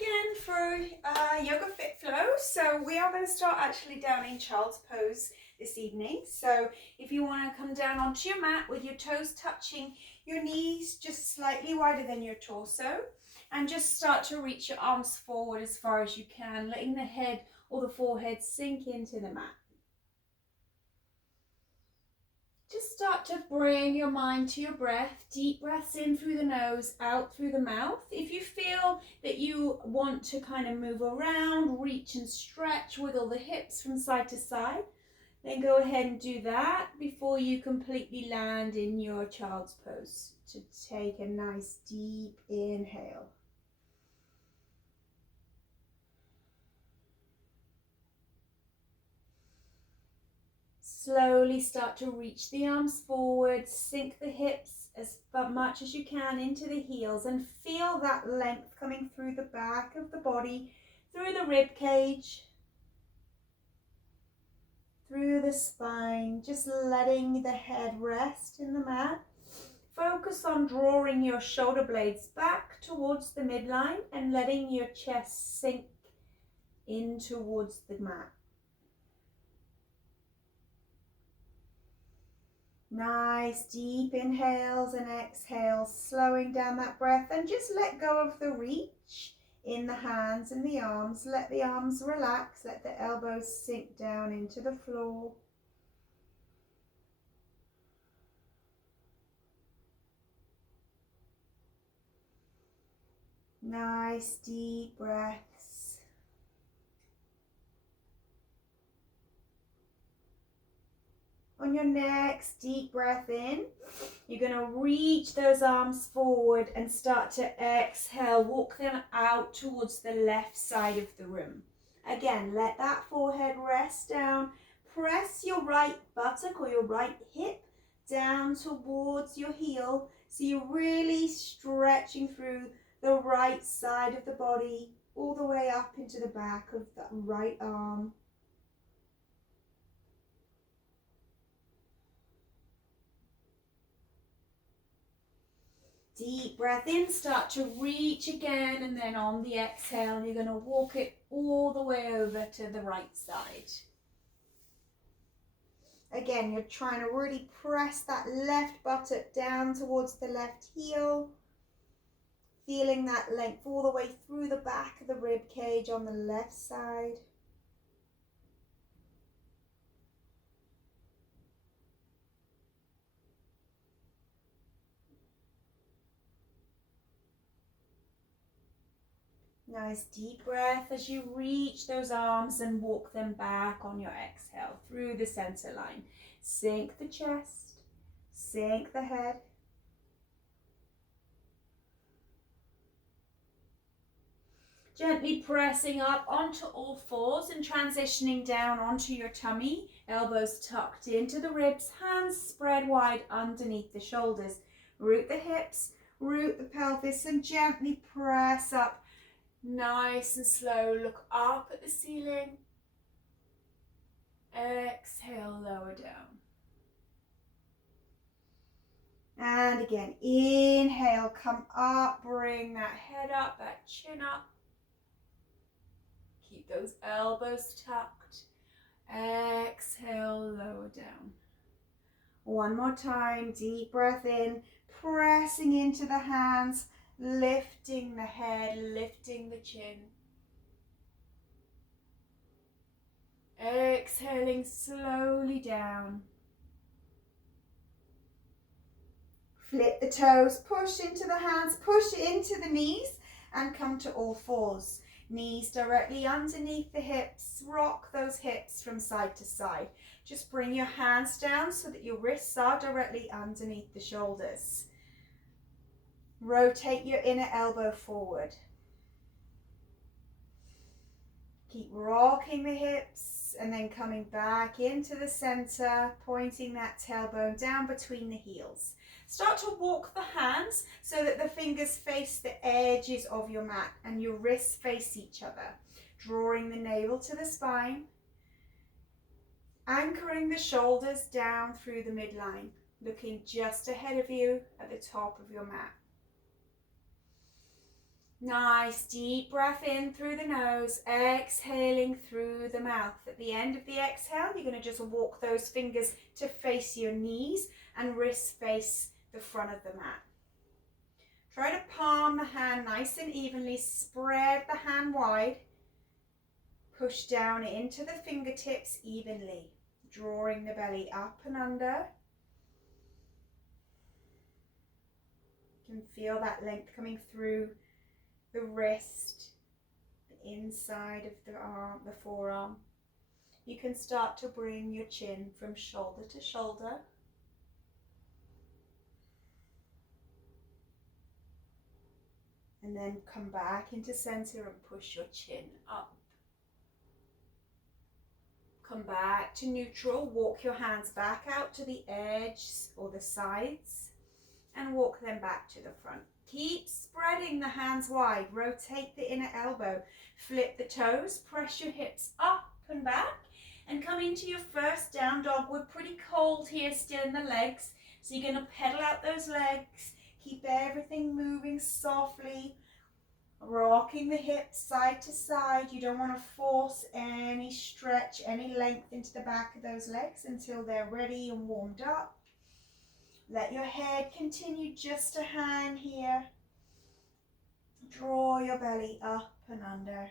again for Yoga Fit Flow. So we are going to start actually down in child's pose this evening. So if you want to come down onto your mat with your toes touching your knees just slightly wider than your torso, and just start to reach your arms forward as far as you can, letting the head or the forehead sink into the mat. Just start to bring your mind to your breath. Deep breaths in through the nose, out through the mouth. If you feel that you want to kind of move around, reach and stretch, wiggle the hips from side to side, then go ahead and do that before you completely land in your child's pose. To take a nice deep inhale. Slowly start to reach the arms forward, sink the hips as much as you can into the heels, and feel that length coming through the back of the body, through the rib cage, through the spine, just letting the head rest in the mat. Focus on drawing your shoulder blades back towards the midline and letting your chest sink in towards the mat. Nice deep inhales and exhales, slowing down that breath, and just let go of the reach in the hands and the arms. Let the arms relax, let the elbows sink down into the floor. Nice deep breaths. On your next deep breath in, you're going to reach those arms forward and start to exhale. Walk them out towards the left side of the room. Again, let that forehead rest down. Press your right buttock or your right hip down towards your heel. So you're really stretching through the right side of the body, all the way up into the back of that right arm. Deep breath in, start to reach again, and then on the exhale, you're going to walk it all the way over to the right side. Again, you're trying to really press that left buttock down towards the left heel, feeling that length all the way through the back of the rib cage on the left side. Nice deep breath as you reach those arms and walk them back on your exhale through the center line. Sink the chest, sink the head. Gently pressing up onto all fours and transitioning down onto your tummy. Elbows tucked into the ribs, hands spread wide underneath the shoulders. Root the hips, root the pelvis, and gently press up. Nice and slow, look up at the ceiling. Exhale, lower down. And again, inhale, come up, bring that head up, that chin up. Keep those elbows tucked. Exhale, lower down. One more time, deep breath in, pressing into the hands, lifting the head, lifting the chin. Exhaling slowly down. Flip the toes, push into the hands, push into the knees, and come to all fours. Knees directly underneath the hips. Rock those hips from side to side. Just bring your hands down so that your wrists are directly underneath the shoulders. Rotate your inner elbow forward. Keep rocking the hips and then coming back into the center, pointing that tailbone down between the heels. Start to walk the hands so that the fingers face the edges of your mat and your wrists face each other, drawing the navel to the spine, anchoring the shoulders down through the midline, looking just ahead of you at the top of your mat. Nice deep breath in through the nose, exhaling through the mouth. At the end of the exhale, you're going to just walk those fingers to face your knees and wrists face the front of the mat. Try to palm the hand nice and evenly, spread the hand wide, push down into the fingertips evenly, drawing the belly up and under. You can feel that length coming through the wrist, the inside of the arm, the forearm. You can start to bring your chin from shoulder to shoulder. And then come back into center and push your chin up. Come back to neutral, walk your hands back out to the edge or the sides and walk them back to the front. Keep spreading the hands wide, rotate the inner elbow, flip the toes, press your hips up and back and come into your first down dog. We're pretty cold here still in the legs, so you're going to pedal out those legs, keep everything moving softly, rocking the hips side to side. You don't want to force any stretch, any length into the back of those legs until they're ready and warmed up. Let your head continue just to hang here. Draw your belly up and under.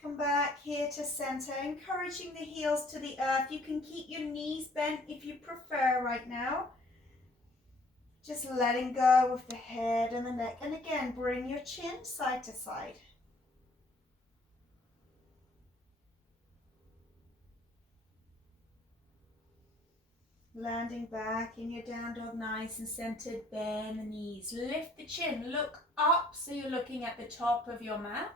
Come back here to center, encouraging the heels to the earth. You can keep your knees bent if you prefer right now. Just letting go of the head and the neck. And again, bring your chin side to side. Landing back in your down dog, nice and centered, bend the knees. Lift the chin, look up so you're looking at the top of your mat.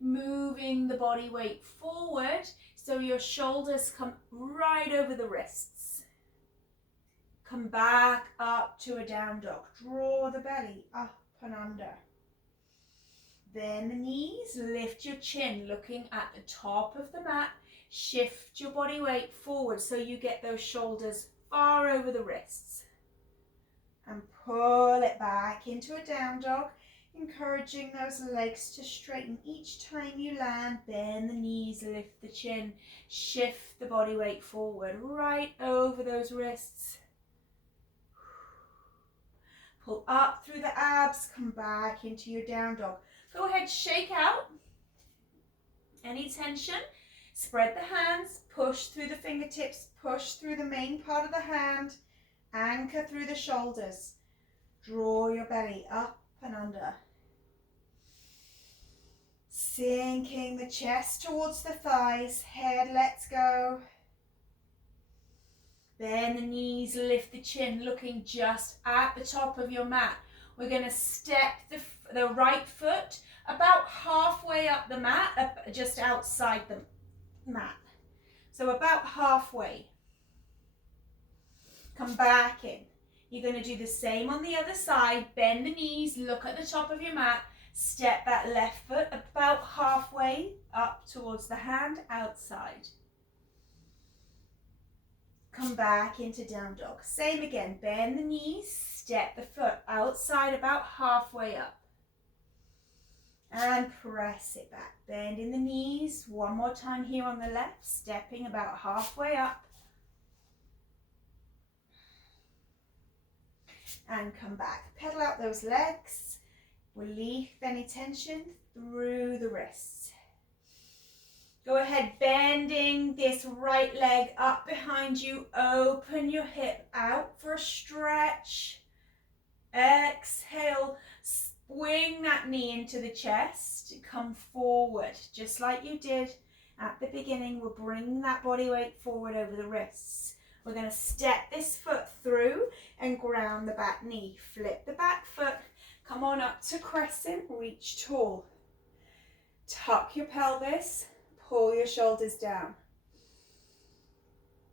Moving the body weight forward so your shoulders come right over the wrists. Come back up to a down dog. Draw the belly up and under. Bend the knees, lift your chin, looking at the top of the mat. Shift your body weight forward so you get those shoulders far over the wrists. And pull it back into a down dog, encouraging those legs to straighten each time you land. Bend the knees, lift the chin, shift the body weight forward, right over those wrists. Pull up through the abs, come back into your down dog. Go ahead, shake out any tension. Spread the hands, push through the fingertips, push through the main part of the hand, anchor through the shoulders. Draw your belly up and under. Sinking the chest towards the thighs, head lets go. Bend the knees, lift the chin, looking just at the top of your mat. We're going to step the right foot about halfway up the mat, just outside the mat. So about halfway. Come back in. You're going to do the same on the other side. Bend the knees, look at the top of your mat. Step that left foot about halfway up towards the hand, outside. Come back into down dog. Same again. Bend the knees, step the foot outside about halfway up. And press it back. Bending the knees. One more time here on the left. Stepping about halfway up. And come back. Pedal out those legs. Release any tension through the wrists. Go ahead, bending this right leg up behind you. Open your hip out for a stretch. Exhale. Swing that knee into the chest. Come forward, just like you did at the beginning. We're bringing that body weight forward over the wrists. We're going to step this foot through and ground the back knee. Flip the back foot. Come on up to crescent. Reach tall. Tuck your pelvis. Pull your shoulders down.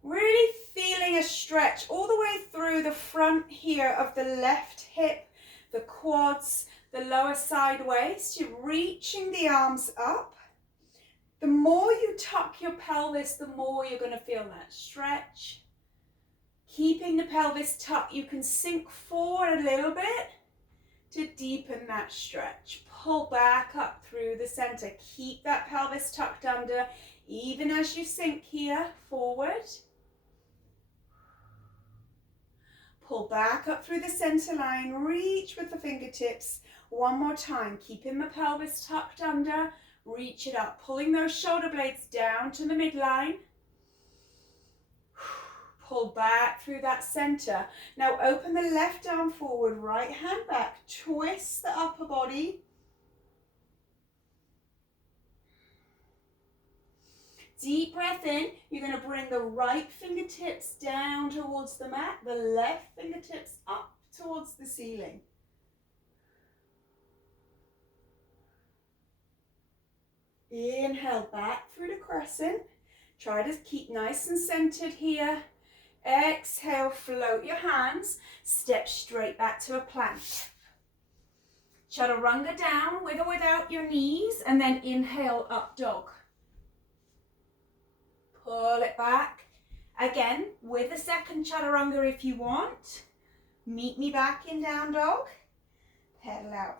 Really feeling a stretch all the way through the front here of the left hip, the quads, the lower side waist. You're reaching the arms up. The more you tuck your pelvis, the more you're going to feel that stretch. Keeping the pelvis tucked, you can sink forward a little bit to deepen that stretch. Pull back up through the center. Keep that pelvis tucked under, even as you sink here, forward. Pull back up through the center line. Reach with the fingertips. One more time, keeping the pelvis tucked under. Reach it up, pulling those shoulder blades down to the midline. Pull back through that center. Now open the left arm forward, right hand back. Twist the upper body. Deep breath in. You're going to bring the right fingertips down towards the mat, the left fingertips up towards the ceiling. Inhale back through the crescent. Try to keep nice and centered here. Exhale, float your hands. Step straight back to a plank. Chaturanga down with or without your knees, and then inhale, up dog. Pull it back. Again, with a second chaturanga if you want. Meet me back in down dog. Pedal out.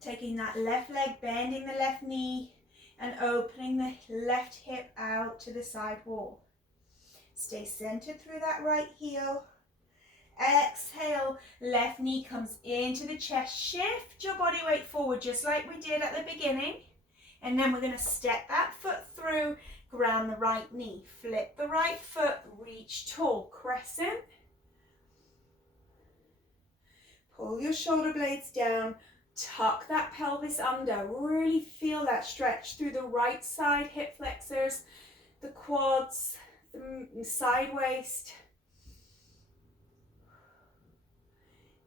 Taking that left leg, bending the left knee, and opening the left hip out to the side wall. Stay centered through that right heel. Exhale, left knee comes into the chest. Shift your body weight forward just like we did at the beginning. And then we're going to step that foot through, ground the right knee. Flip the right foot, reach tall, crescent. Pull your shoulder blades down. Tuck that pelvis under. Really feel that stretch through the right side hip flexors, the quads, the side waist.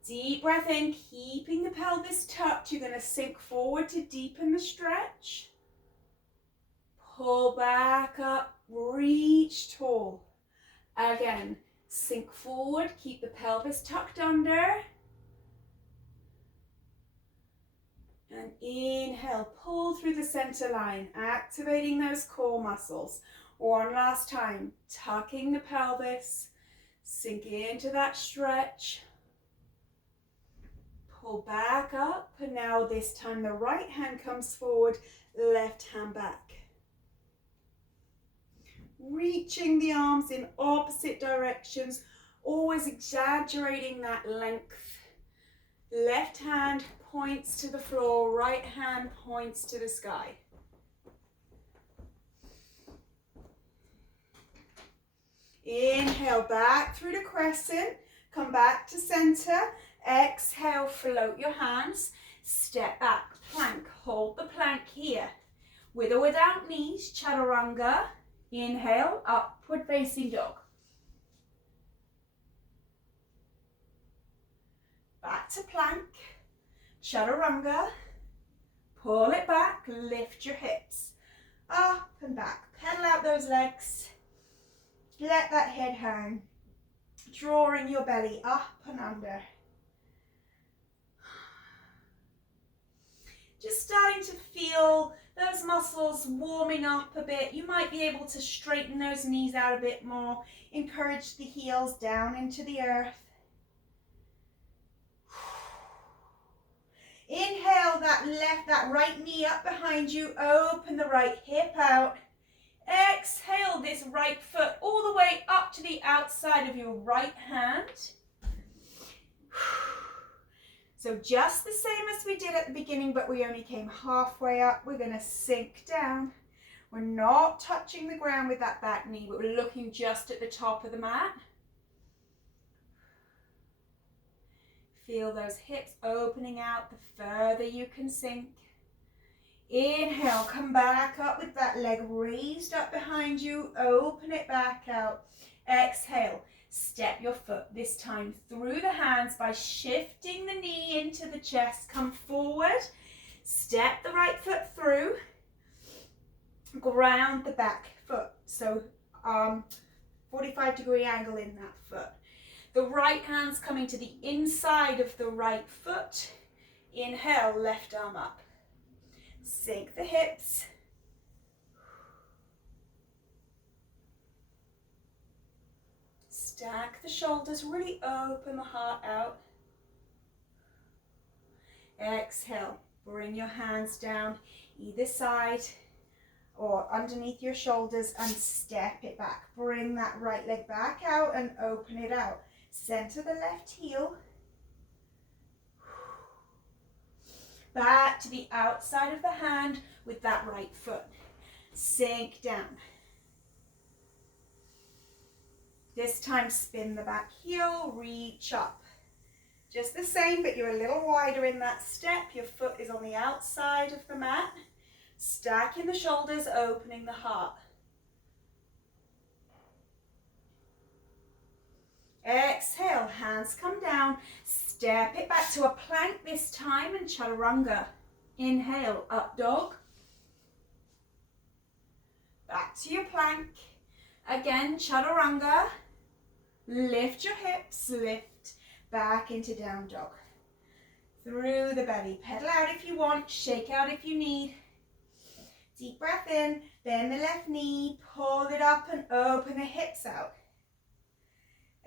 Deep breath in, keeping the pelvis tucked. You're going to sink forward to deepen the stretch. Pull back up, reach tall. Again, sink forward, keep the pelvis tucked under. And inhale, pull through the center line, activating those core muscles. One last time, tucking the pelvis, sink into that stretch. Pull back up, and now this time the right hand comes forward, left hand back. Reaching the arms in opposite directions, always exaggerating that length. Left hand points to the floor, right hand points to the sky. Inhale back through the crescent, come back to center. Exhale, float your hands, step back, plank, hold the plank here. With or without knees, chaturanga. Inhale, upward facing dog. Back to plank. Chaturanga, pull it back, lift your hips, up and back, pedal out those legs, let that head hang, drawing your belly up and under. Just starting to feel those muscles warming up a bit. You might be able to straighten those knees out a bit more, encourage the heels down into the earth. Inhale that right knee up behind you, open the right hip out. Exhale this right foot all the way up to the outside of your right hand. So just the same as we did at the beginning, but we only came halfway up. We're going to sink down. We're not touching the ground with that back knee, but we're looking just at the top of the mat. Feel those hips opening out the further you can sink. Inhale, come back up with that leg raised up behind you. Open it back out. Exhale, step your foot this time through the hands by shifting the knee into the chest. Come forward, step the right foot through, ground the back foot. So 45-degree angle in that foot. The right hand's coming to the inside of the right foot. Inhale, left arm up. Sink the hips. Stack the shoulders, really open the heart out. Exhale, bring your hands down either side or underneath your shoulders and step it back. Bring that right leg back out and open it out. Center the left heel. Back to the outside of the hand with that right foot. Sink down. This time spin the back heel, reach up. Just the same, but you're a little wider in that step. Your foot is on the outside of the mat. Stacking the shoulders, opening the heart. Exhale, hands come down. Step it back to a plank this time and chaturanga. Inhale, up dog. Back to your plank. Again, chaturanga. Lift your hips, lift back into down dog. Through the belly. Pedal out if you want, shake out if you need. Deep breath in, bend the left knee, pull it up and open the hips out.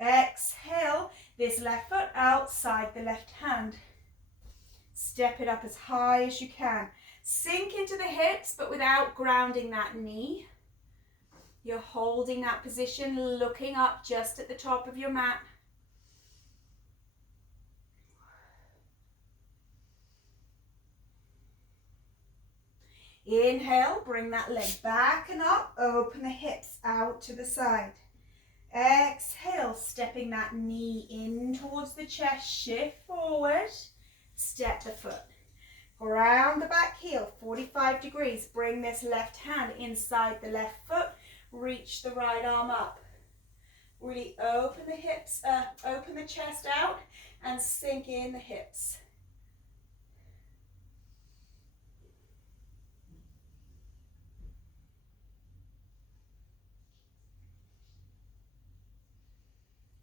Exhale, this left foot outside the left hand. Step it up as high as you can. Sink into the hips, but without grounding that knee. You're holding that position, looking up just at the top of your mat. Inhale, bring that leg back and up, open the hips out to the side. Exhale, stepping that knee in towards the chest, shift forward, step the foot. Ground the back heel, 45 degrees, bring this left hand inside the left foot, reach the right arm up. Really open the hips, open the chest out and sink in the hips.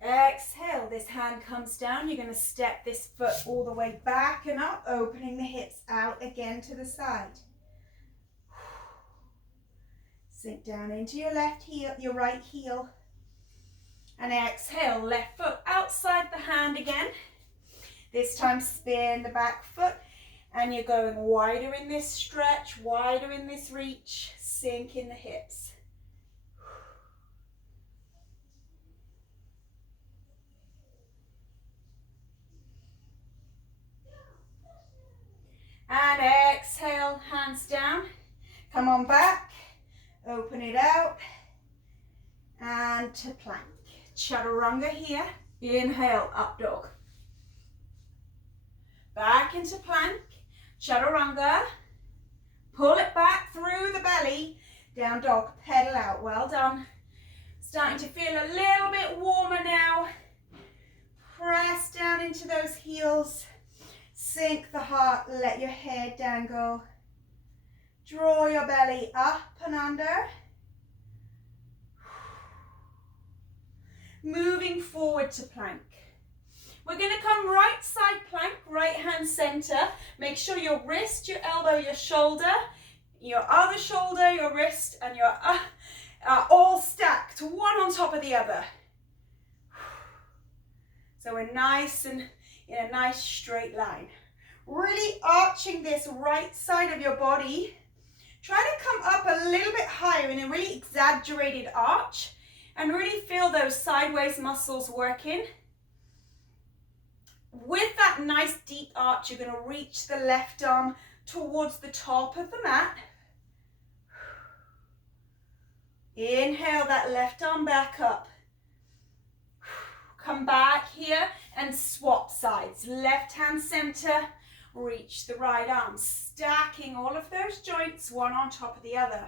Exhale, this hand comes down. You're going to step this foot all the way back and up, opening the hips out again to the side. Sink down into your left heel, your right heel. And exhale, left foot outside the hand again. This time spin the back foot and you're going wider in this stretch, wider in this reach. Sink in the hips. And exhale, hands down. Come on back, open it out, and to plank. Chaturanga here. Inhale, up dog. Back into plank, chaturanga. Pull it back through the belly, down dog, pedal out, well done. Starting to feel a little bit warmer now. Press down into those heels. Sink the heart, let your head down go. Draw your belly up and under. Moving forward to plank. We're going to come right side plank, right hand center. Make sure your wrist, your elbow, your shoulder, your other shoulder, your wrist and your are all stacked, one on top of the other. So we're nice and in a nice straight line. Really arching this right side of your body. Try to come up a little bit higher in a really exaggerated arch and really feel those sideways muscles working. With that nice deep arch, you're going to reach the left arm towards the top of the mat. Inhale that left arm back up. Come back here and swap sides. Left hand center, reach the right arm. Stacking all of those joints, one on top of the other.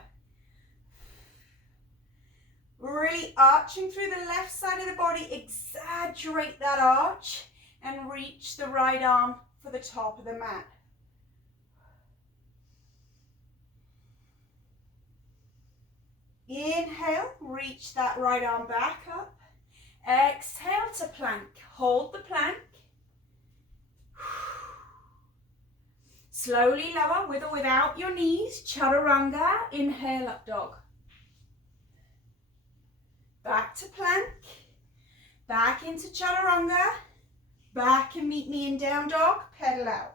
Really arching through the left side of the body. Exaggerate that arch and reach the right arm for the top of the mat. Inhale, reach that right arm back up. Exhale to plank. Hold the plank. Slowly lower with or without your knees. Chaturanga. Inhale, up dog. Back to plank. Back into chaturanga. Back and meet me in down dog. Pedal out.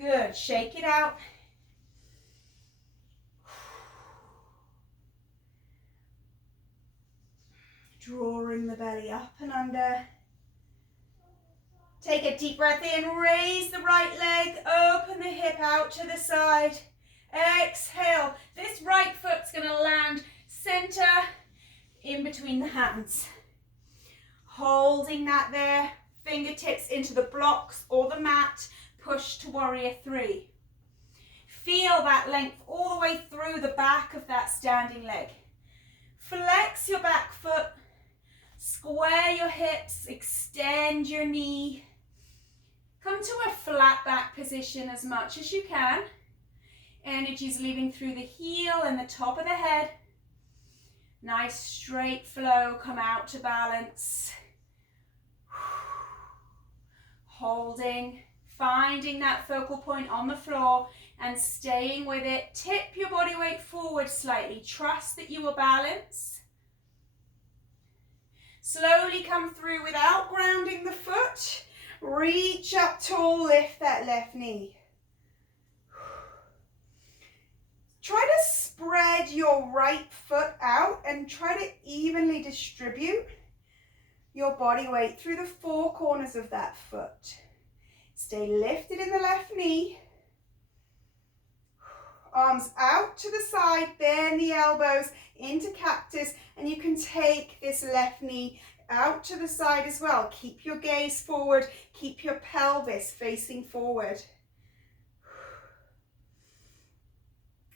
Good. Shake it out. Drawing the belly up and under. Take a deep breath in. Raise the right leg. Open the hip out to the side. Exhale. This right foot's going to land center in between the hands. Holding that there. Fingertips into the blocks or the mat. Push to warrior three. Feel that length all the way through the back of that standing leg. Flex your back foot. Square your hips. Extend your knee. Come to a flat back position as much as you can. Energy's leaving through the heel and the top of the head. Nice straight flow. Come out to balance. Holding, finding that focal point on the floor and staying with it. Tip your body weight forward slightly. Trust that you will balance. Slowly come through without grounding the foot. Reach up tall, lift that left knee. Try to spread your right foot out and try to evenly distribute your body weight through the four corners of that foot. Stay lifted in the left knee. Arms out to the side, bend the elbows into cactus, and you can take this left knee out to the side as well. Keep your gaze forward, keep your pelvis facing forward.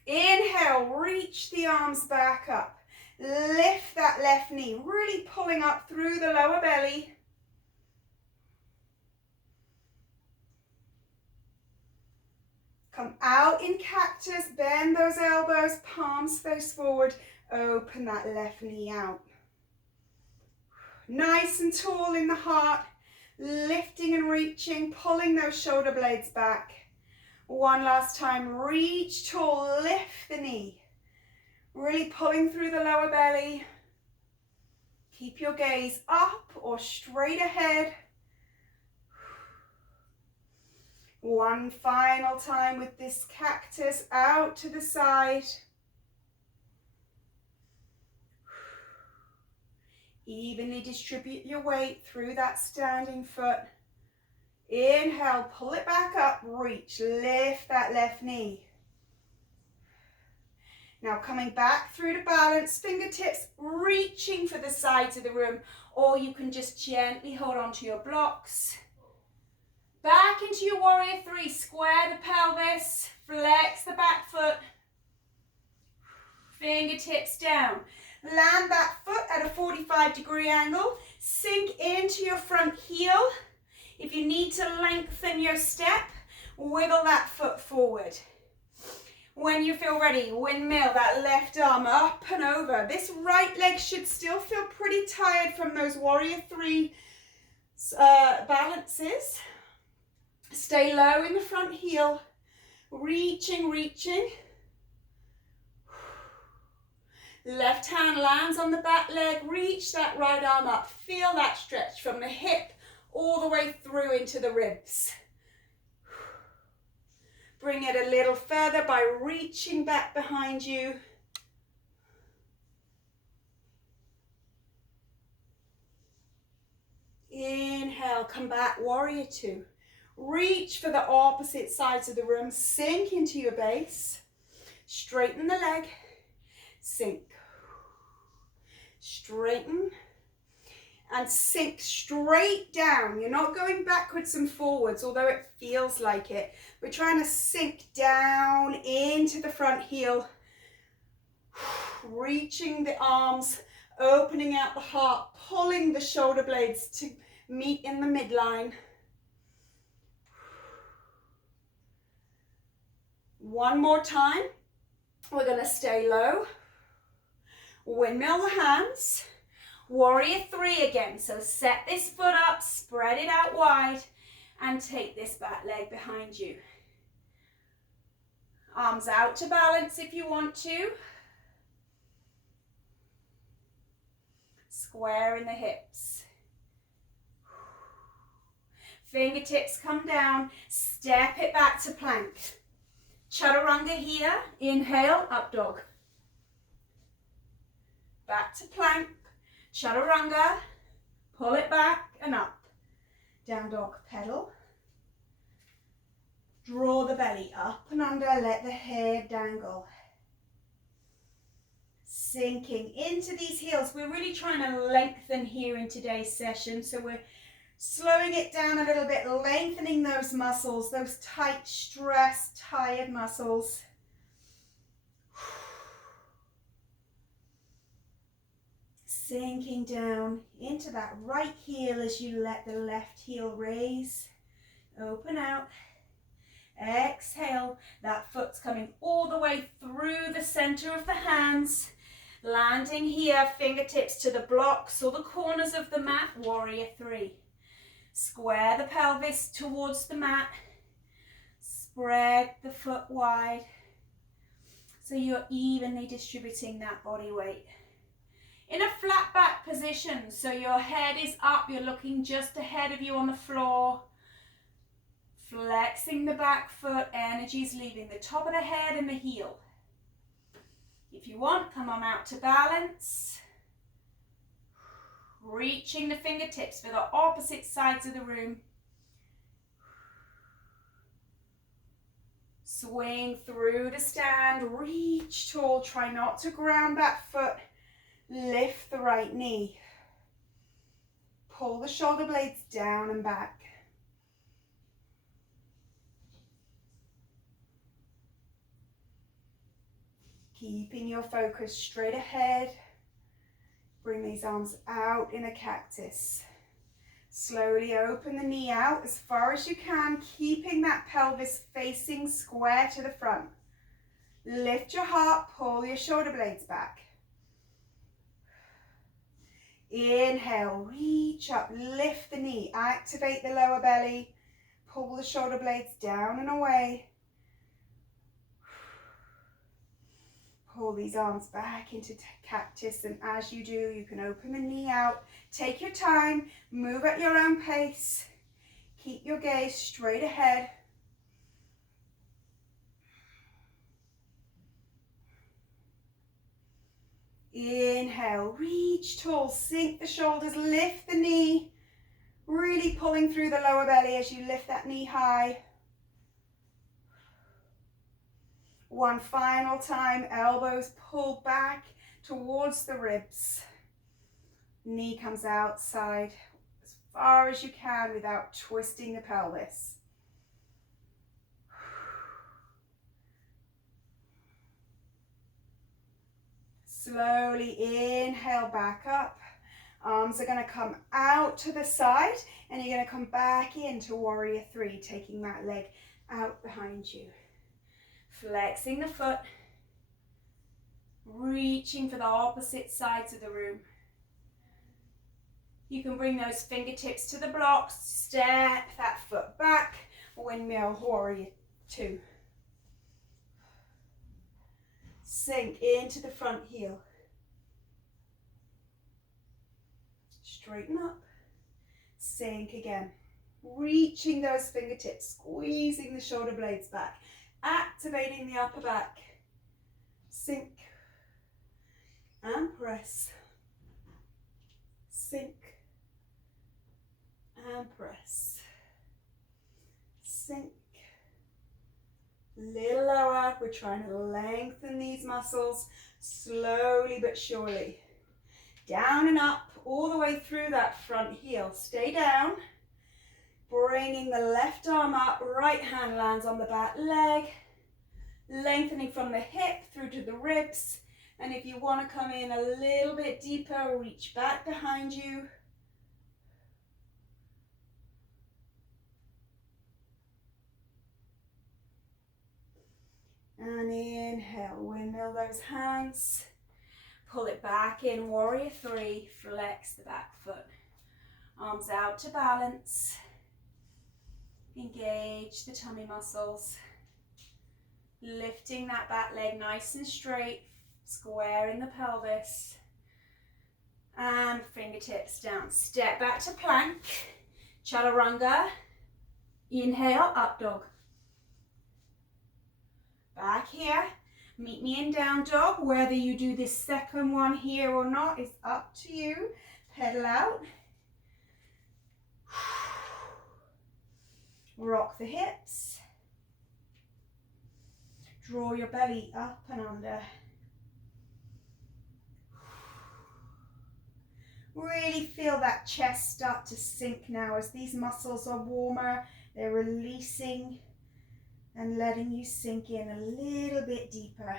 Inhale, reach the arms back up. Lift that left knee, really pulling up through the lower belly. Come out in cactus, bend those elbows, palms face forward, open that left knee out. Nice and tall in the heart, lifting and reaching, pulling those shoulder blades back. One last time, reach tall, lift the knee. Really pulling through the lower belly. Keep your gaze up or straight ahead. One final time with this cactus out to the side. Evenly distribute your weight through that standing foot. Inhale, pull it back up, reach, lift that left knee. Now coming back through to balance, fingertips reaching for the sides of the room, or you can just gently hold on to your blocks. Back into your warrior three, square the pelvis, flex the back foot, fingertips down. Land that foot at a 45-degree angle, sink into your front heel. If you need to lengthen your step, wiggle that foot forward. When you feel ready, windmill that left arm up and over. This right leg should still feel pretty tired from those warrior three balances. Stay low in the front heel, reaching, reaching. Left hand lands on the back leg, reach that right arm up. Feel that stretch from the hip all the way through into the ribs. Bring it a little further by reaching back behind you. Inhale, come back, warrior two. Reach for the opposite sides of the room, sink into your base. Straighten the leg, sink. Straighten and sink straight down. You're not going backwards and forwards, although it feels like it. We're trying to sink down into the front heel, reaching the arms, opening out the heart, pulling the shoulder blades to meet in the midline. One more time. We're going to stay low. Windmill the hands. Warrior three again. So set this foot up, spread it out wide, and take this back leg behind you. Arms out to balance if you want to. Square in the hips. Fingertips come down, step it back to plank. Chaturanga here, inhale, up dog. Back to plank, chaturanga, pull it back and up. Down dog, pedal. Draw the belly up and under, let the head dangle. Sinking into these heels. We're really trying to lengthen here in today's session, so we're slowing it down a little bit, lengthening those muscles, those tight, stressed, tired muscles. Sinking down into that right heel as you let the left heel raise. Open out. Exhale. That foot's coming all the way through the center of the hands. Landing here, fingertips to the blocks or the corners of the mat, warrior three. Square the pelvis towards the mat. Spread the foot wide so you're evenly distributing that body weight. In a flat back position, so your head is up, you're looking just ahead of you on the floor. Flexing the back foot, energy's leaving the top of the head and the heel. If you want, come on out to balance. Reaching the fingertips for the opposite sides of the room. Swing through to stand, reach tall, try not to ground that foot. Lift the right knee. Pull the shoulder blades down and back. Keeping your focus straight ahead. Bring these arms out in a cactus. Slowly open the knee out as far as you can, keeping that pelvis facing square to the front. Lift your heart, pull your shoulder blades back. Inhale, reach up, lift the knee, activate the lower belly, pull the shoulder blades down and away. Pull these arms back into cactus, and as you do, you can open the knee out. Take your time, move at your own pace. Keep your gaze straight ahead. Inhale, reach tall, sink the shoulders, lift the knee. Really pulling through the lower belly as you lift that knee high. One final time, elbows pull back towards the ribs. Knee comes outside as far as you can without twisting the pelvis. Slowly inhale back up. Arms are going to come out to the side and you're going to come back into warrior three, taking that leg out behind you. Flexing the foot, reaching for the opposite sides of the room. You can bring those fingertips to the blocks, step that foot back, windmill warrior two. Sink into the front heel. Straighten up, sink again. Reaching those fingertips, squeezing the shoulder blades back. Activating the upper back. Sink and press. Sink and press. Sink. Little lower. We're trying to lengthen these muscles slowly but surely. Down and up all the way through that front heel. Stay down. Bringing the left arm up, right hand lands on the back leg, lengthening from the hip through to the ribs. And if you want to come in a little bit deeper, reach back behind you. And inhale, windmill those hands. Pull it back in, warrior three, flex the back foot. Arms out to balance. Engage the tummy muscles. Lifting that back leg nice and straight, squaring the pelvis. And fingertips down. Step back to plank. Chaturanga. Inhale, up dog. Back here. Meet me in down dog. Whether you do this second one here or not is up to you. Pedal out. Rock the hips. Draw your belly up and under. Really feel that chest start to sink now as these muscles are warmer. They're releasing and letting you sink in a little bit deeper.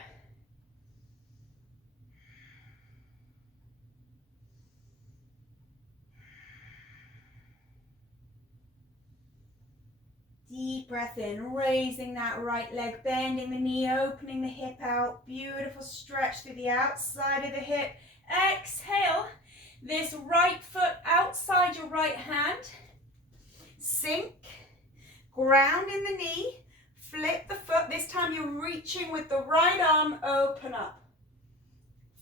Deep breath in, raising that right leg, bending the knee, opening the hip out. Beautiful stretch through the outside of the hip. Exhale, this right foot outside your right hand. Sink, ground in the knee, flip the foot. This time you're reaching with the right arm, open up.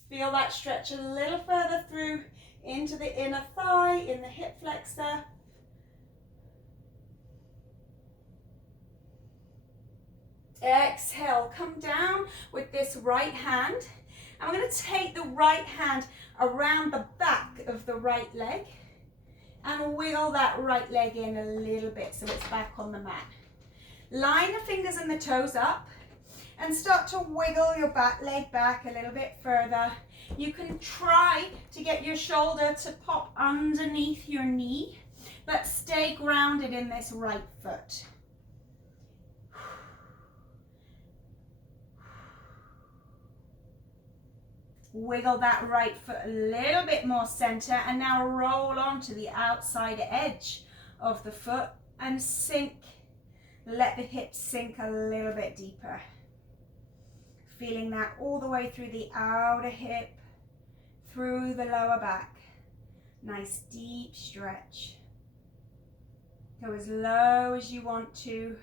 Feel that stretch a little further through into the inner thigh, in the hip flexor. Exhale, come down with this right hand. I'm going to take the right hand around the back of the right leg and wiggle that right leg in a little bit so it's back on the mat. Line the fingers and the toes up and start to wiggle your back leg back a little bit further. You can try to get your shoulder to pop underneath your knee, but stay grounded in this right foot. Wiggle that right foot a little bit more center and now roll onto the outside edge of the foot and sink. Let the hips sink a little bit deeper. Feeling that all the way through the outer hip, through the lower back. Nice deep stretch. Go as low as you want to.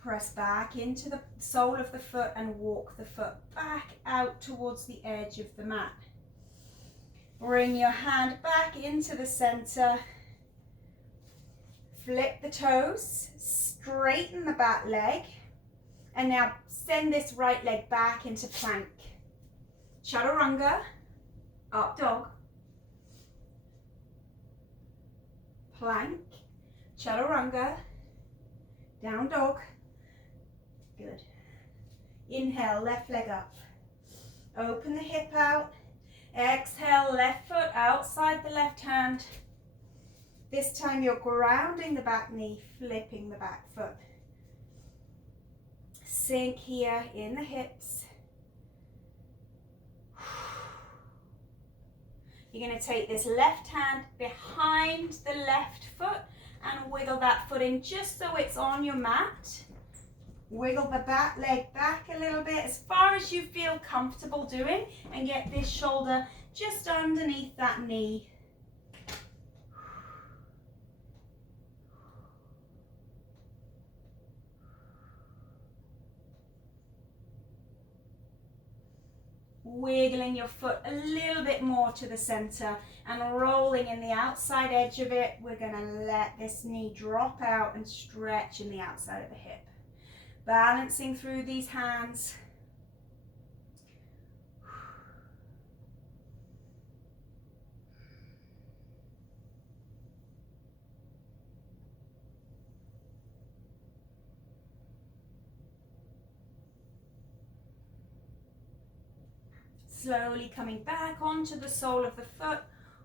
Press back into the sole of the foot and walk the foot back out towards the edge of the mat. Bring your hand back into the center. Flip the toes, straighten the back leg, and now send this right leg back into plank. Chaturanga, up dog. Plank, chaturanga, down dog. Good. Inhale, left leg up. Open the hip out. Exhale, left foot outside the left hand. This time you're grounding the back knee, flipping the back foot. Sink here in the hips. You're going to take this left hand behind the left foot and wiggle that foot in just so it's on your mat. Wiggle the back leg back a little bit as far as you feel comfortable doing and get this shoulder just underneath that knee. Wiggling your foot a little bit more to the center and rolling in the outside edge of it. We're going to let this knee drop out and stretch in the outside of the hip. Balancing through these hands. Slowly coming back onto the sole of the foot,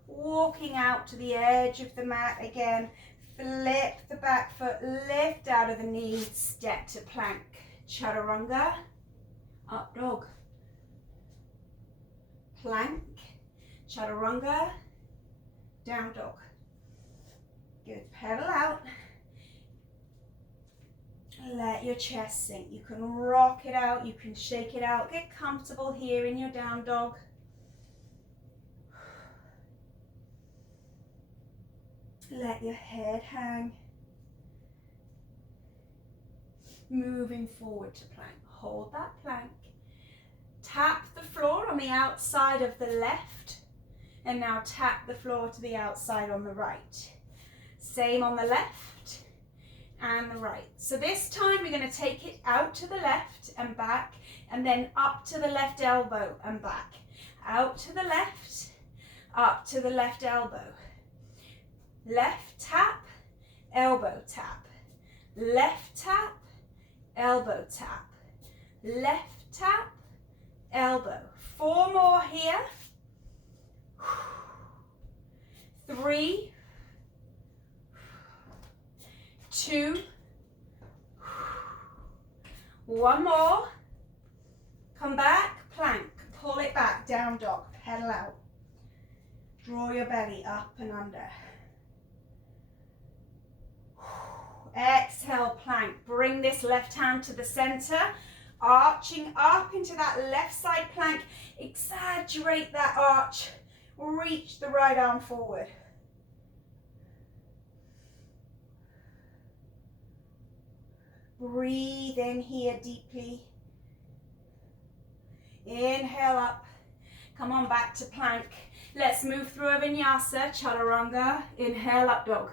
walking out to the edge of the mat again. Flip the back foot, lift out of the knee, step to plank. Chaturanga, up dog. Plank, chaturanga, down dog. Good, pedal out. Let your chest sink. You can rock it out, you can shake it out. Get comfortable here in your down dog. Let your head hang. Moving forward to plank. Hold that plank. Tap the floor on the outside of the left. And now tap the floor to the outside on the right. Same on the left and the right. So this time we're going to take it out to the left and back, and then up to the left elbow and back. Out to the left, up to the left elbow. Left tap, elbow tap. Left tap, elbow tap. Left tap, elbow. 4 more here. 3, 2, 1 more. Come back, plank. Pull it back, down dog. Pedal out. Draw your belly up and under. Exhale, plank. Bring this left hand to the center, arching up into that left side plank. Exaggerate that arch. Reach the right arm forward. Breathe in here deeply. Inhale up. Come on back to plank. Let's move through a vinyasa, chaturanga. Inhale, up dog.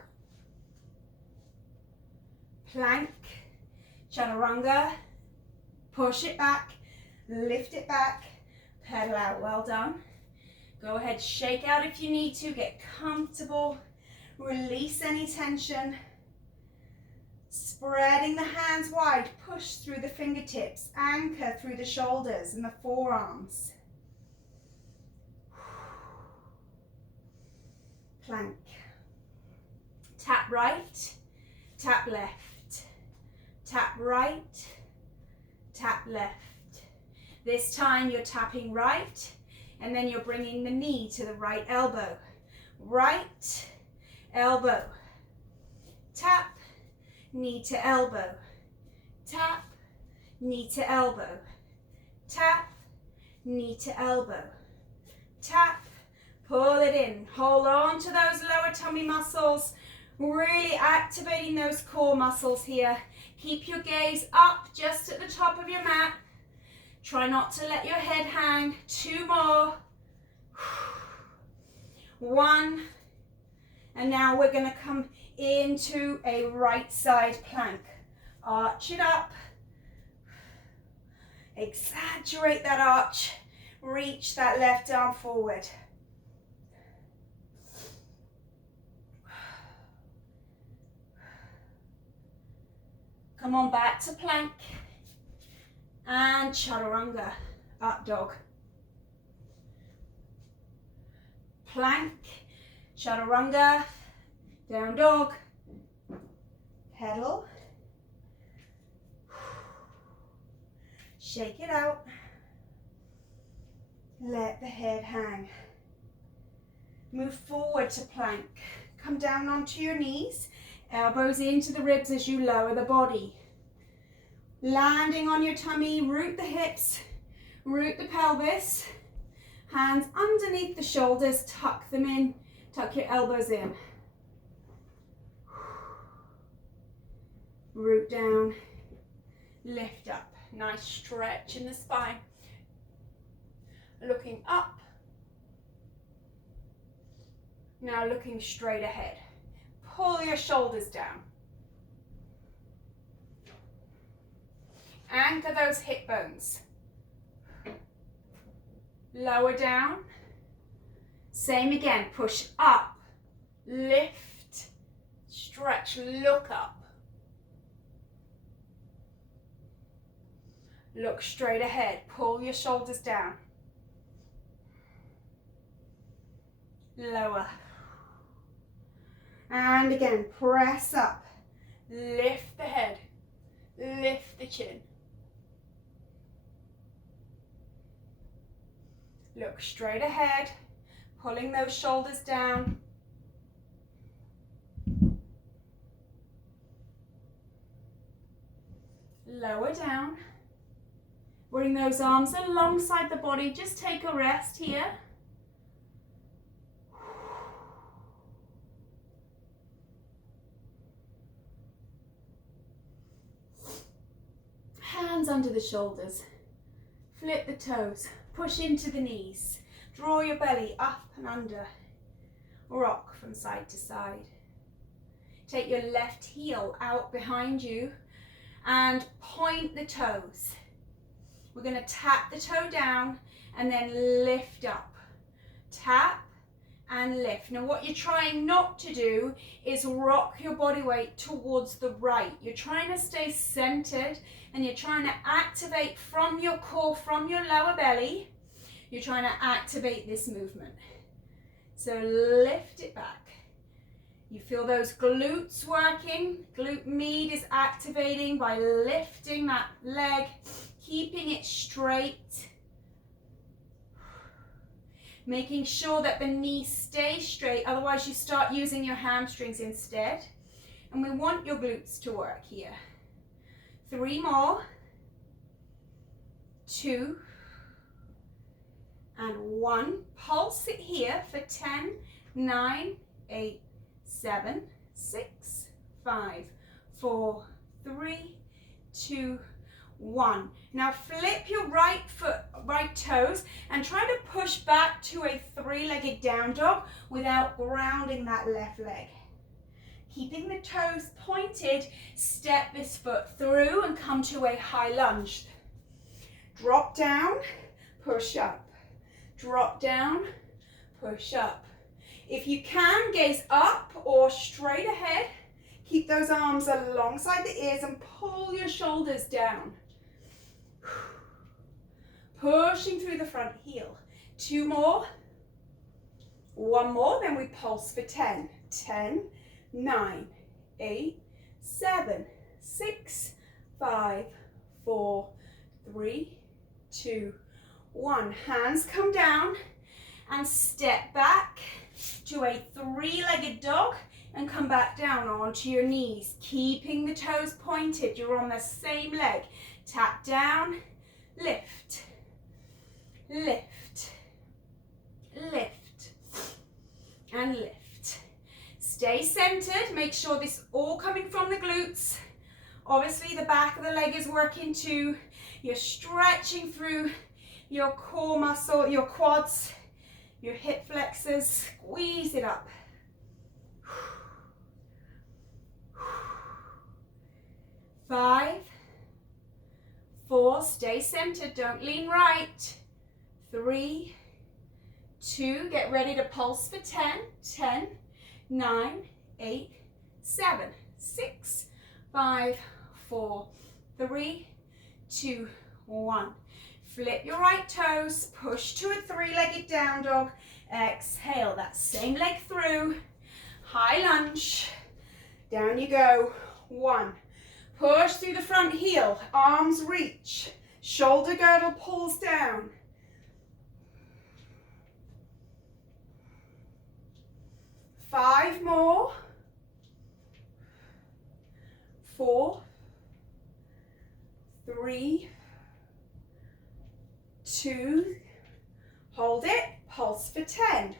Plank, chaturanga. Push it back, lift it back, pedal out. Well done. Go ahead, shake out if you need to. Get comfortable. Release any tension. Spreading the hands wide. Push through the fingertips. Anchor through the shoulders and the forearms. Plank. Tap right, tap left. Tap right, tap left. This time you're tapping right, and then you're bringing the knee to the right elbow. Right elbow. Tap, knee to elbow. Tap, knee to elbow. Tap, knee to elbow. Tap, pull it in. Hold on to those lower tummy muscles. Really activating those core muscles here. Keep your gaze up just at the top of your mat. Try not to let your head hang. 2 more. 1. And now we're going to come into a right side plank. Arch it up. Exaggerate that arch. Reach that left arm forward. Come on back to plank and chaturanga, up dog. Plank, chaturanga, down dog, pedal, shake it out, let the head hang. Move forward to plank, come down onto your knees. Elbows into the ribs as you lower the body. Landing on your tummy, root the hips, root the pelvis. Hands underneath the shoulders, tuck them in, tuck your elbows in. Root down, lift up. Nice stretch in the spine. Looking up. Now looking straight ahead. Pull your shoulders down. Anchor those hip bones. Lower down. Same again. Push up. Lift. Stretch. Look up. Look straight ahead. Pull your shoulders down. Lower. And again, press up. Lift the head. Lift the chin. Look straight ahead, pulling those shoulders down. Lower down. Bring those arms alongside the body. Just take a rest here. Hands under the shoulders. Flip the toes. Push into the knees. Draw your belly up and under. Rock from side to side. Take your left heel out behind you and point the toes. We're going to tap the toe down and then lift up. Tap and lift. Now what you're trying not to do is rock your body weight towards the right. You're trying to stay centered and you're trying to activate from your core, from your lower belly. You're trying to activate this movement. So lift it back. You feel those glutes working. Glute med is activating by lifting that leg, keeping it straight. Making sure that the knee stays straight, otherwise you start using your hamstrings instead. And we want your glutes to work here. 3 more. 2. And 1. Pulse it here for 10, 9, 8, 7, 6, 5, 4, 3, 2, 1. Now flip your right toes and try to push back to a 3-legged down dog without grounding that left leg. Keeping the toes pointed, step this foot through and come to a high lunge. Drop down, push up. Drop down, push up. If you can, gaze up or straight ahead. Keep those arms alongside the ears and pull your shoulders down. Pushing through the front heel. 2 more. 1 more, then we pulse for 10. 10, 9, 8, 7, 6, 5, 4, 3, 2, 1. Hands come down and step back to a 3-legged dog and come back down onto your knees, keeping the toes pointed. You're on the same leg. Tap down, lift, lift, lift, and lift. Stay centered. Make sure this is all coming from the glutes. Obviously the back of the leg is working too. You're stretching through your core muscle, your quads, your hip flexors. Squeeze it up. 5, 4, stay centered, don't lean right. 3, 2, get ready to pulse for 10. 10, 9, 8, 7, 6, 5, 4, 3, 2, 1. Flip your right toes, push to a 3-legged down dog. Exhale, that same leg through. High lunge. Down you go. 1. Push through the front heel, arms reach. Shoulder girdle pulls down. 5 more. 4, 3, 2, hold it, pulse for 10,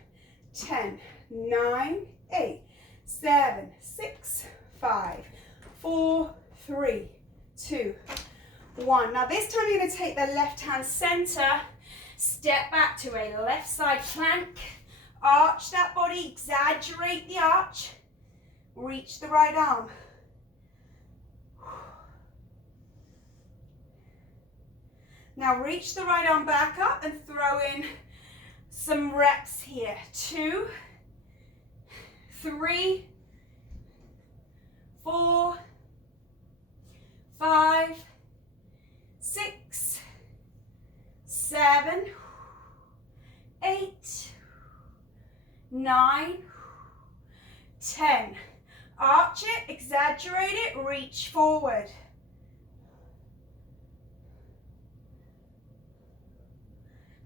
10, 9, 8, 7, 6, 5, 4, 3, 2, 1. Now this time you're going to take the left hand center, step back to a left side plank, arch that body, exaggerate the arch, reach the right arm. Now reach the right arm back up and throw in some reps here. 2, 3, 4, 5, 6, 7, 8, 9, 10. Arch it, exaggerate it, reach forward.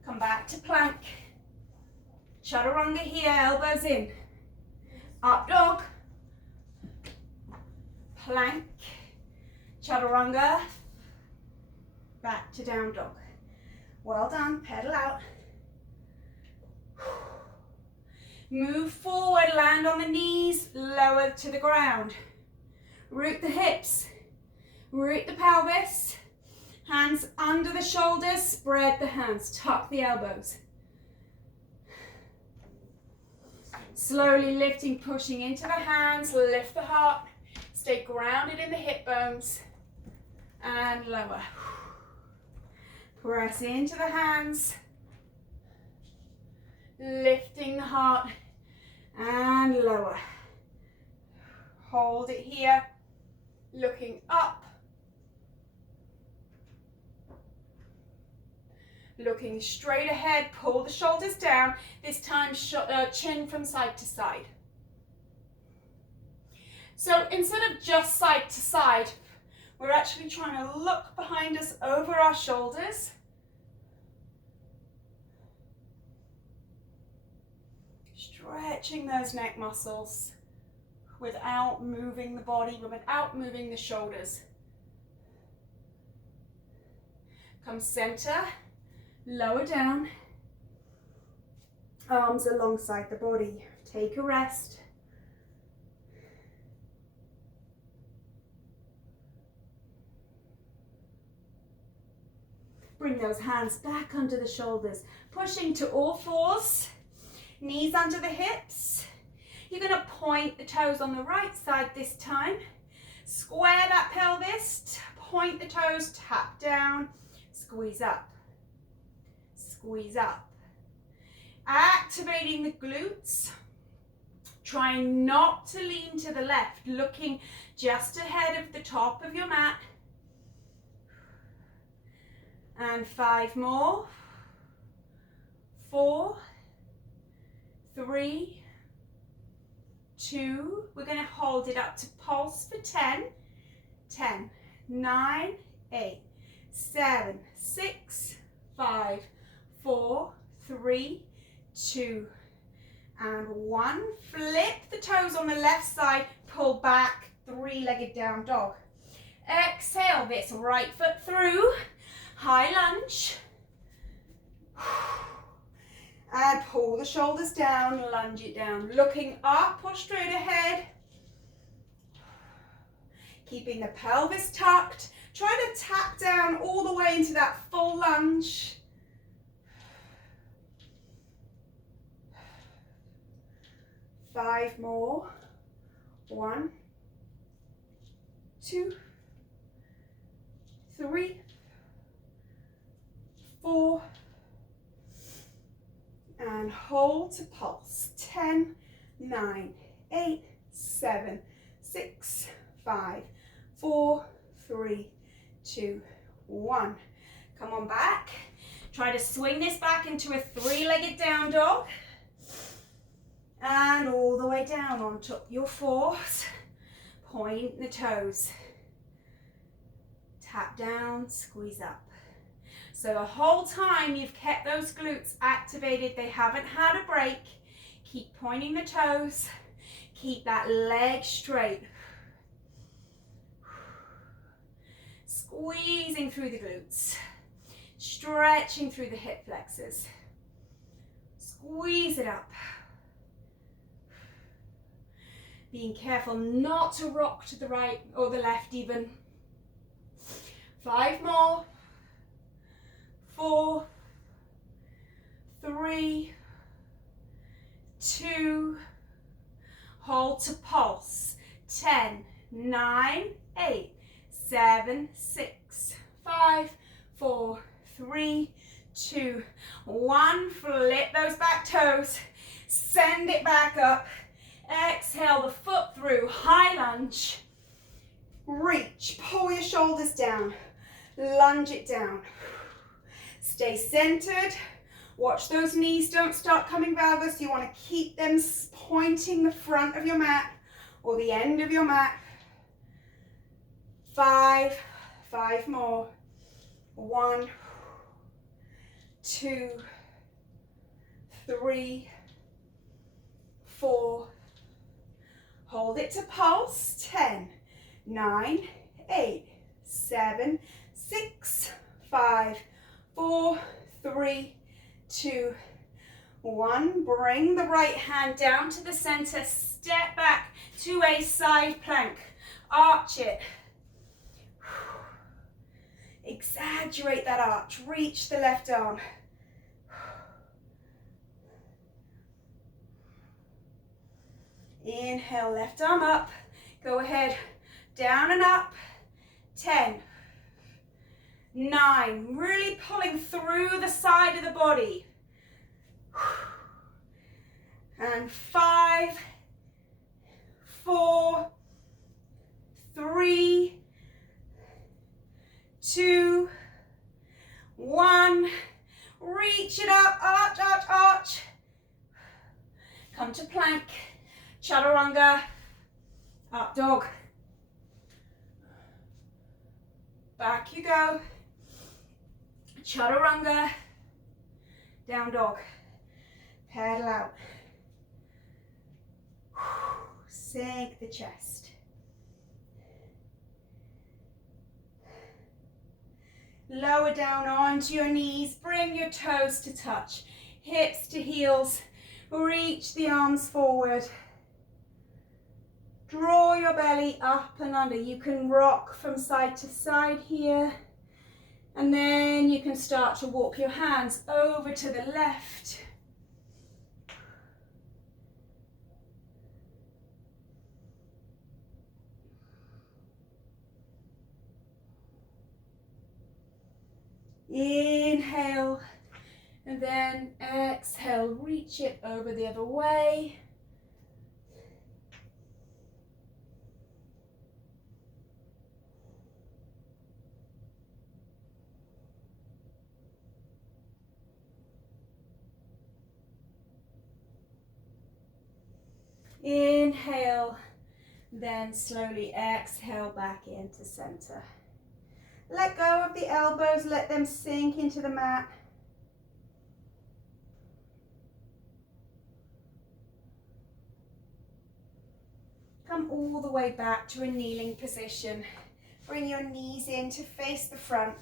Come back to plank. Chaturanga here, elbows in. Up dog. Plank. Chaturanga. Back to down dog. Well done, pedal out. Move forward, land on the knees, lower to the ground. Root the hips, root the pelvis. Hands under the shoulders, spread the hands, tuck the elbows. Slowly lifting, pushing into the hands, lift the heart, stay grounded in the hip bones, and lower. Press into the hands, lifting the heart, and lower. Hold it here, looking up, looking straight ahead, pull the shoulders down, this time chin from side to side. So instead of just side to side, we're actually trying to look behind us over our shoulders. Stretching those neck muscles without moving the body, without moving the shoulders. Come center, lower down, arms alongside the body. Take a rest. Bring those hands back under the shoulders, pushing to all fours, knees under the hips. You're going to point the toes on the right side this time. Square that pelvis, point the toes, tap down, squeeze up, squeeze up. Activating the glutes. Trying not to lean to the left, looking just ahead of the top of your mat. And 5 more. 4, 3, 2. We're going to hold it up to pulse for 10. 10, 9, 8, 7, 6, 5, 4, 3, 2, and 1. Flip the toes on the left side, pull back, 3-legged down dog. Exhale this right foot through, high lunge. And pull the shoulders down, lunge it down, looking up or straight ahead. Keeping the pelvis tucked. Try to tap down all the way into that full lunge. Five more. 1, 2, 3, 4, and hold to pulse. 10, 9, 8, 7, 6, 5, 4, 3, 2, 1. Come on back. Try to swing this back into a 3-legged down dog. And all the way down onto your fours. Point the toes. Tap down, squeeze up. So the whole time you've kept those glutes activated, they haven't had a break. Keep pointing the toes. Keep that leg straight. Squeezing through the glutes. Stretching through the hip flexors. Squeeze it up. Being careful not to rock to the right or the left even. 5 more. 4, 3, 2, hold to pulse. 10, 9, 8, 7, 6, 5, 4, 3, 2, 1. Flip those back toes. Send it back up. Exhale the foot through, high lunge. Reach, pull your shoulders down. Lunge it down. Stay centered. Watch those knees don't start coming valgus. You want to keep them pointing the front of your mat or the end of your mat. 5 more. 1, 2, 3, 4. Hold it to pulse. 10, 9, 8, 7, 6, 5, 4, 3, 2, 1. Bring the right hand down to the center. Step back to a side plank. Arch it. Exaggerate that arch. Reach the left arm. Inhale, left arm up. Go ahead, down and up. 10, 9, really pulling through the side of the body. And 5, 4, 3, 2, 1. Reach it up, arch, arch, arch. Come to plank, chaturanga, up dog. Back you go. Chaturanga, down dog. Paddle out. Sink the chest. Lower down onto your knees. Bring your toes to touch. Hips to heels. Reach the arms forward. Draw your belly up and under. You can rock from side to side here. And then you can start to walk your hands over to the left. Inhale, and then exhale, reach it over the other way. Inhale, then slowly exhale back into center. Let go of the elbows, let them sink into the mat. Come all the way back to a kneeling position. Bring your knees in to face the front.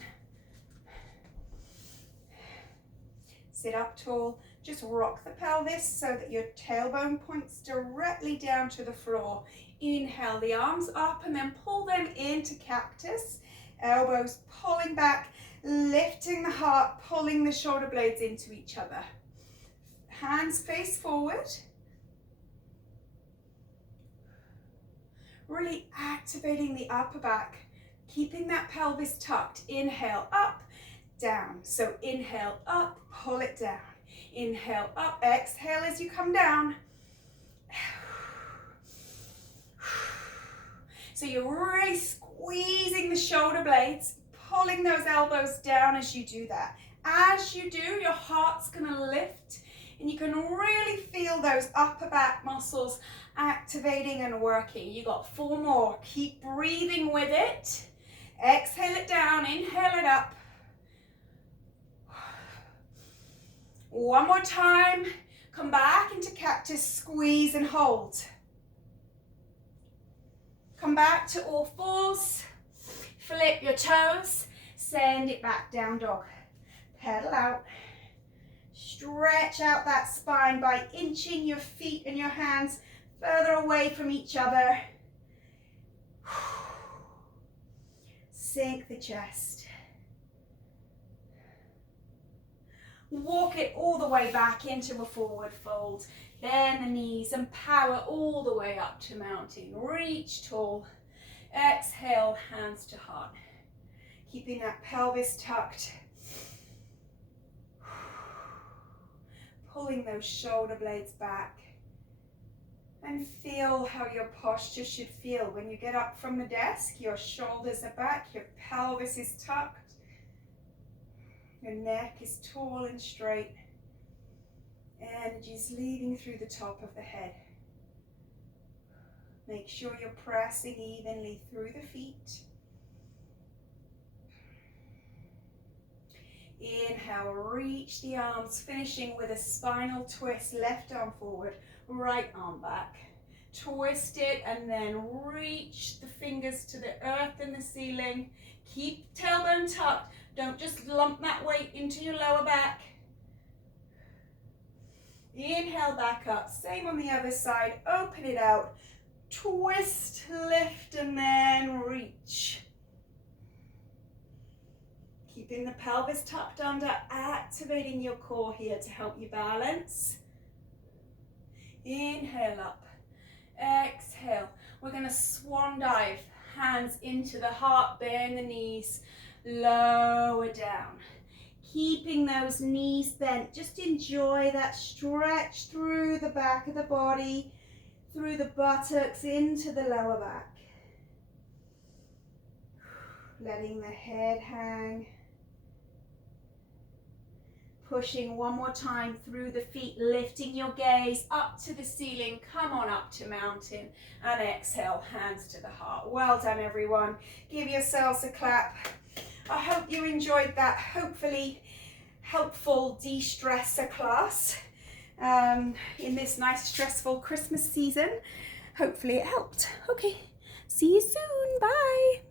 Sit up tall. Just rock the pelvis so that your tailbone points directly down to the floor. Inhale the arms up and then pull them into cactus. Elbows pulling back, lifting the heart, pulling the shoulder blades into each other. Hands face forward. Really activating the upper back, keeping that pelvis tucked. Inhale up, down. So inhale up, pull it down. Inhale up, exhale as you come down. So you're really squeezing the shoulder blades, pulling those elbows down as you do that. As you do, your heart's gonna lift and you can really feel those upper back muscles activating and working. You got 4 more. Keep breathing with it. Exhale it down, inhale it up. One more time. Come back into cactus, squeeze and hold. Come back to all fours. Flip your toes. Send it back, down dog. Pedal out. Stretch out that spine by inching your feet and your hands further away from each other. Sink the chest. Walk it all the way back into a forward fold. Bend the knees and power all the way up to mountain. Reach tall. Exhale, hands to heart. Keeping that pelvis tucked. Pulling those shoulder blades back. And feel how your posture should feel. When you get up from the desk, your shoulders are back, your pelvis is tucked. Your neck is tall and straight. Energy is leading through the top of the head. Make sure you're pressing evenly through the feet. Inhale, reach the arms, finishing with a spinal twist. Left arm forward, right arm back. Twist it and then reach the fingers to the earth and the ceiling. Keep tailbone tucked. Don't just lump that weight into your lower back. Inhale back up. Same on the other side. Open it out. Twist, lift, and then reach. Keeping the pelvis tucked under, activating your core here to help you balance. Inhale up. Exhale. We're going to swan dive. Hands into the heart, bend the knees, lower down. Keeping those knees bent. Just enjoy that stretch through the back of the body, through the buttocks, into the lower back. Letting the head hang. Pushing one more time through the feet, lifting your gaze up to the ceiling. Come on up to mountain and exhale, hands to the heart. Well done, everyone. Give yourselves a clap. I hope you enjoyed that hopefully helpful de-stressor class in this nice stressful Christmas season. Hopefully it helped. Okay, see you soon. Bye.